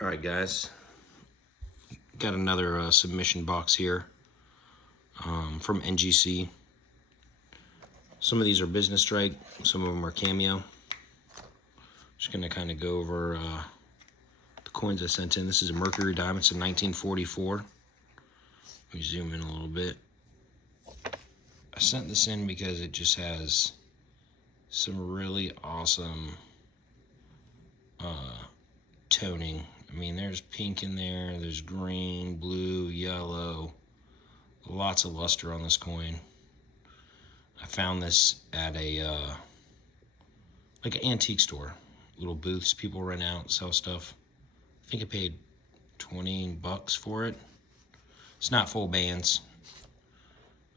All right, guys, got another submission box here from NGC. Some of these are business strike, some of them are cameo. Just gonna kind of go over the coins I sent in. This is a Mercury diamond, it's a 1944. Let me zoom in a little bit. I sent this in because it just has some really awesome toning. I mean, there's pink in there, there's green, blue, yellow, lots of luster on this coin. I found this at a like an antique store, little booths people rent out, sell stuff. I think I paid $20 for it. It's not full bands.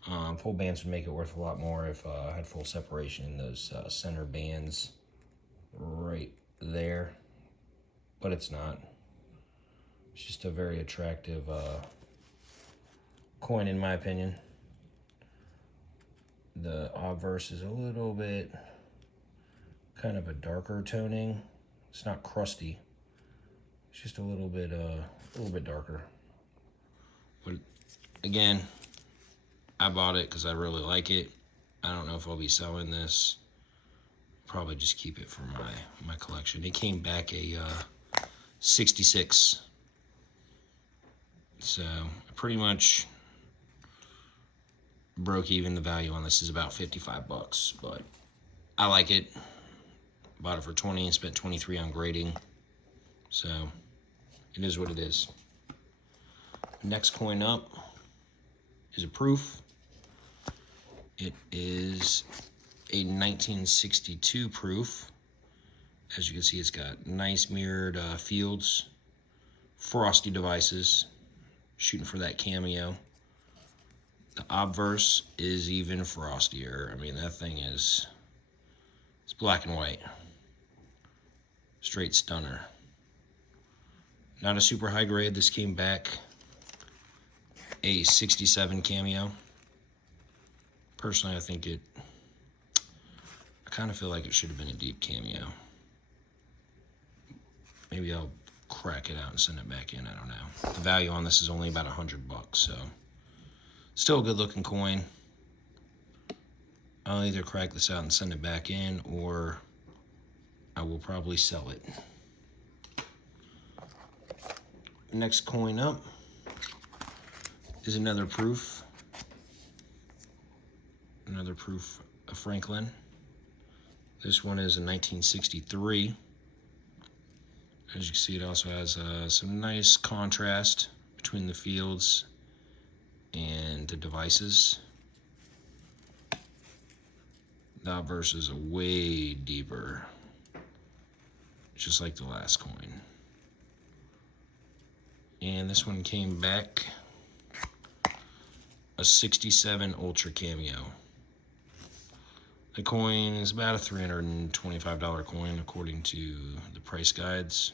Full bands would make it worth a lot more if I had full separation in those center bands right there, but it's not. It's just a very attractive coin in my opinion. The obverse is a little bit kind of a darker toning. It's not crusty. It's just a little bit darker. But again, I bought it because I really like it. I don't know if I'll be selling this. Probably just keep it for my collection. It came back a 66. So I pretty much broke even. The value on this is about $55, but I like it. Bought it for 20 and spent 23 on grading. So it is what it is. Next coin up is a proof. It is a 1962 proof. As you can see, it's got nice mirrored fields, frosty devices, shooting for that cameo. The obverse is even frostier. I mean, that thing is, it's black and white. Straight stunner. Not a super high grade. This came back a 67 cameo. Personally, I kind of feel like it should have been a deep cameo. Maybe I'll crack it out and send it back in, I don't know. The value on this is only about $100, so still a good looking coin. I'll either crack this out and send it back in, or I will probably sell it. Next coin up is another proof. Another proof of Franklin. This one is a 1963. As you can see, it also has some nice contrast between the fields and the devices. The obverse is way deeper, just like the last coin. And this one came back a 67 Ultra Cameo. The coin is about a $325 coin according to the price guides.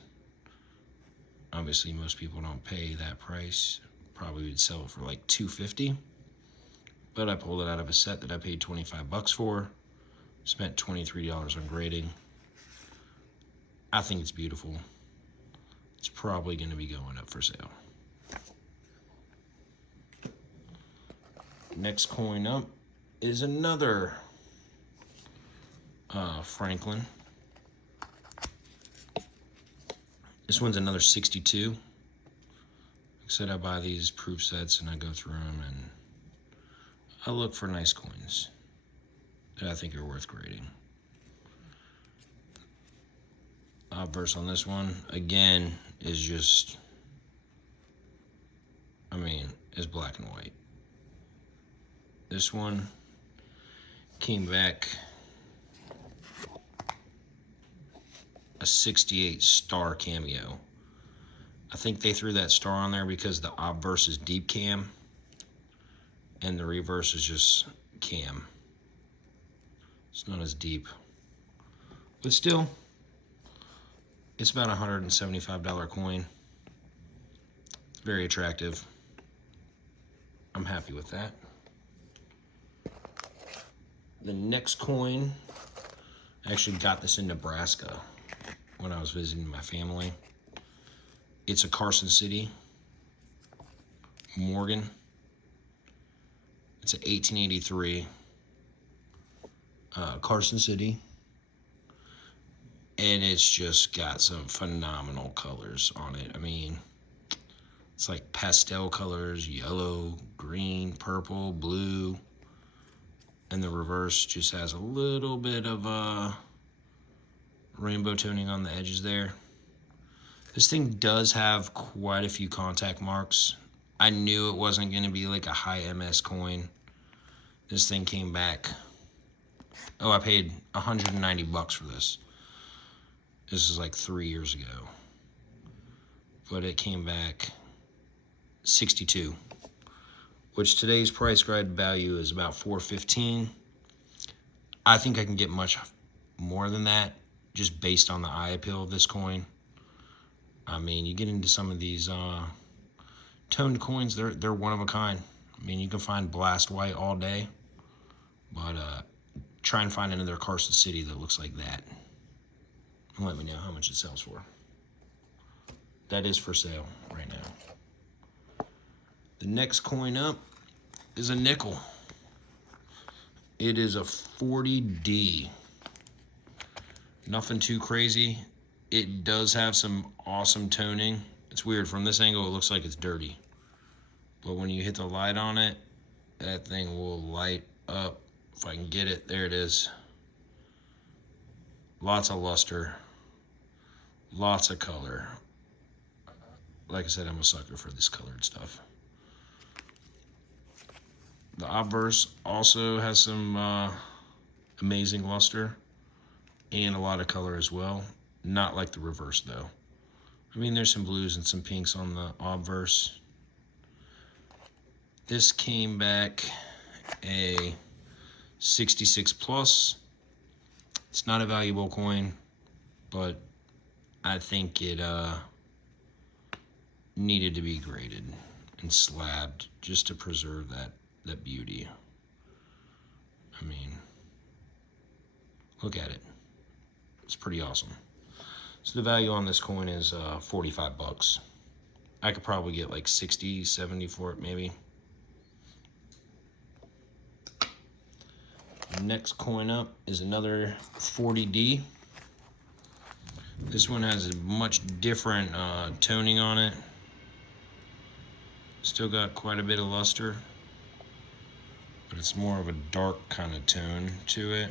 Obviously, most people don't pay that price. Probably would sell it for like $250. But I pulled it out of a set that I paid $25 for. Spent $23 on grading. I think it's beautiful. It's probably going to be going up for sale. Next coin up is another Franklin. This one's another 62. Like I said, I buy these proof sets and I go through them and I look for nice coins that I think are worth grading. Obverse on this one, again, is just, I mean, is black and white. This one came back a 68 star cameo. I think they threw that star on there because the obverse is deep cam and the reverse is just cam. It's not as deep, but still, it's about a $175 coin. It's very attractive. I'm happy with that. The next coin, I actually got this in Nebraska when I was visiting my family. It's a Carson City Morgan. It's an 1883 Carson City. And it's just got some phenomenal colors on it. I mean, it's like pastel colors, yellow, green, purple, blue. And the reverse just has a little bit of rainbow toning on the edges there. This thing does have quite a few contact marks. I knew it wasn't going to be like a high MS coin. This thing came back. Oh, I paid 190 bucks for this. This is like 3 years ago. But it came back 62, which today's price guide value is about 415. I think I can get much more than that just based on the eye appeal of this coin. I mean, you get into some of these toned coins, they're one of a kind. I mean, you can find blast white all day, but try and find another Carson City that looks like that. And let me know how much it sells for. That is for sale right now. The next coin up is a nickel. It is a 40D. Nothing too crazy. It does have some awesome toning. It's weird, from this angle it looks like it's dirty. But when you hit the light on it, that thing will light up. If I can get it, there it is. Lots of luster. Lots of color. Like I said, I'm a sucker for this colored stuff. The obverse also has some amazing luster and a lot of color as well. Not like the reverse though. I mean, there's some blues and some pinks on the obverse. This came back a 66 plus. It's not a valuable coin, but I think it needed to be graded and slabbed just to preserve that beauty. I mean, look at it. It's pretty awesome. So the value on this coin is 45 bucks. I could probably get like 60, 70 for it maybe. Next coin up is another 40D. This one has a much different toning on it. Still got quite a bit of luster, but it's more of a dark kind of tone to it.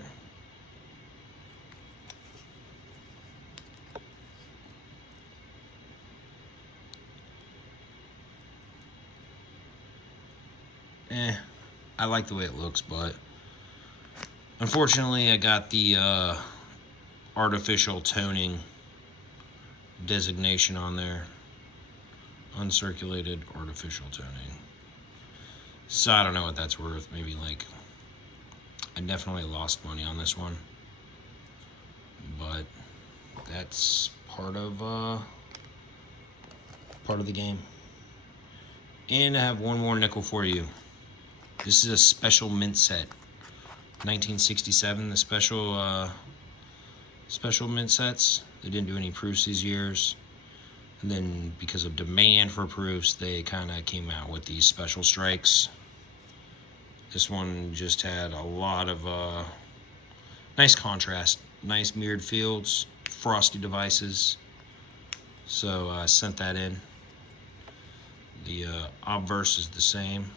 I like the way it looks, but unfortunately I got the artificial toning designation on there. Uncirculated artificial toning. So I don't know what that's worth. Maybe like, I definitely lost money on this one, but that's part of the game. And I have one more nickel for you. This is a special mint set, 1967. The special mint sets. They didn't do any proofs these years. And then because of demand for proofs, they kind of came out with these special strikes. This one just had a lot of nice contrast, nice mirrored fields, frosty devices. So I sent that in. The obverse is the same.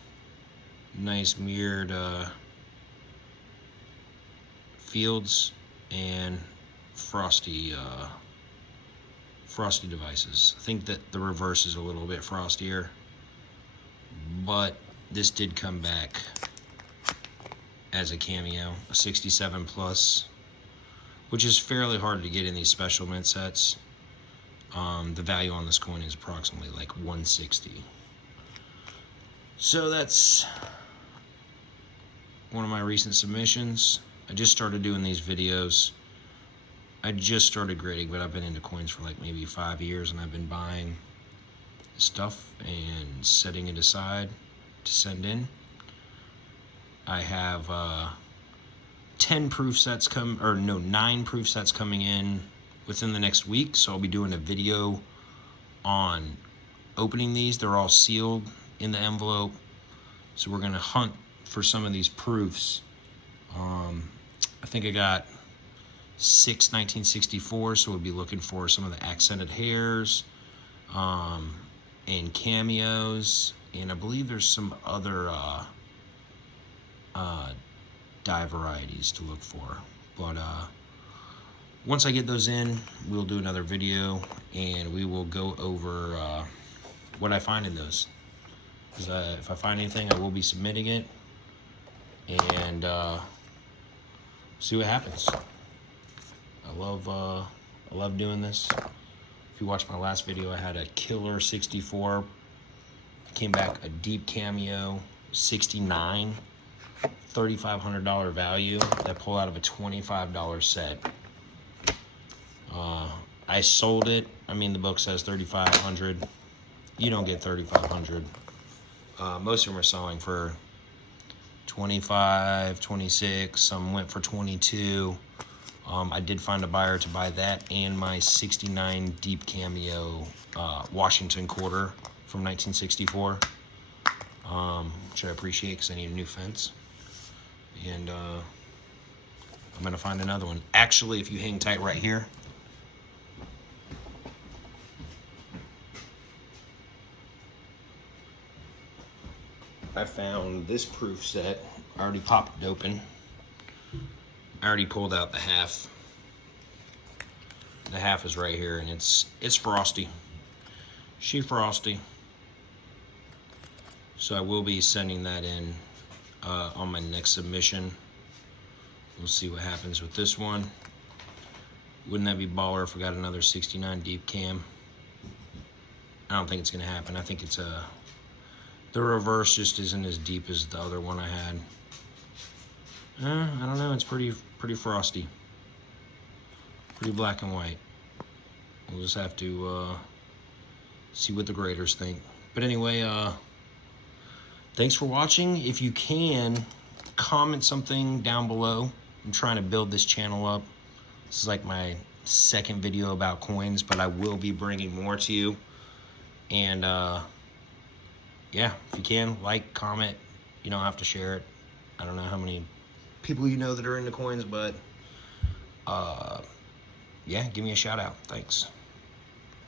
Nice mirrored fields and frosty devices. I think that the reverse is a little bit frostier, but this did come back as a cameo, a 67 plus, which is fairly hard to get in these special mint sets. The value on this coin is approximately like 160. So that's one of my recent submissions. I just started doing these videos. I just started grading, but I've been into coins for like maybe 5 years, and I've been buying stuff and setting it aside to send in. I have 9 proof sets coming in within the next week, so I'll be doing a video on opening these. They're all sealed in the envelope. So we're gonna hunt for some of these proofs. I think I got 6 1964, so we'll be looking for some of the accented hairs and cameos, and I believe there's some other dye varieties to look for. But once I get those in, we'll do another video and we will go over what I find in those. Because if I find anything, I will be submitting it and see what happens. I love doing this. If you watched my last video, I had a killer 64. Came back a deep cameo 69. $3,500 value that pulled out of a $25 set. I sold it. I mean, the book says $3,500. You don't get $3,500. Most of them are selling for 25, 26. Some went for 22. I did find a buyer to buy that and my 69 deep cameo Washington quarter from 1964, which I appreciate because I need a new fence. And I'm gonna find another one. Actually, if you hang tight right here, I found this proof set. I already popped it open. I already pulled out the half. The half is right here, and it's frosty. She frosty. So I will be sending that in on my next submission. We'll see what happens with this one. Wouldn't that be baller if we got another 69 deep cam? I don't think it's gonna happen. I think it's the reverse just isn't as deep as the other one I had. I don't know. It's pretty frosty, pretty black and white. We'll just have to see what the graders think. But anyway, thanks for watching. If you can, comment something down below. I'm trying to build this channel up. This is like my second video about coins, but I will be bringing more to you. And yeah, if you can, like, comment. You don't have to share it. I don't know how many people you know that are into coins, but yeah, give me a shout out. Thanks.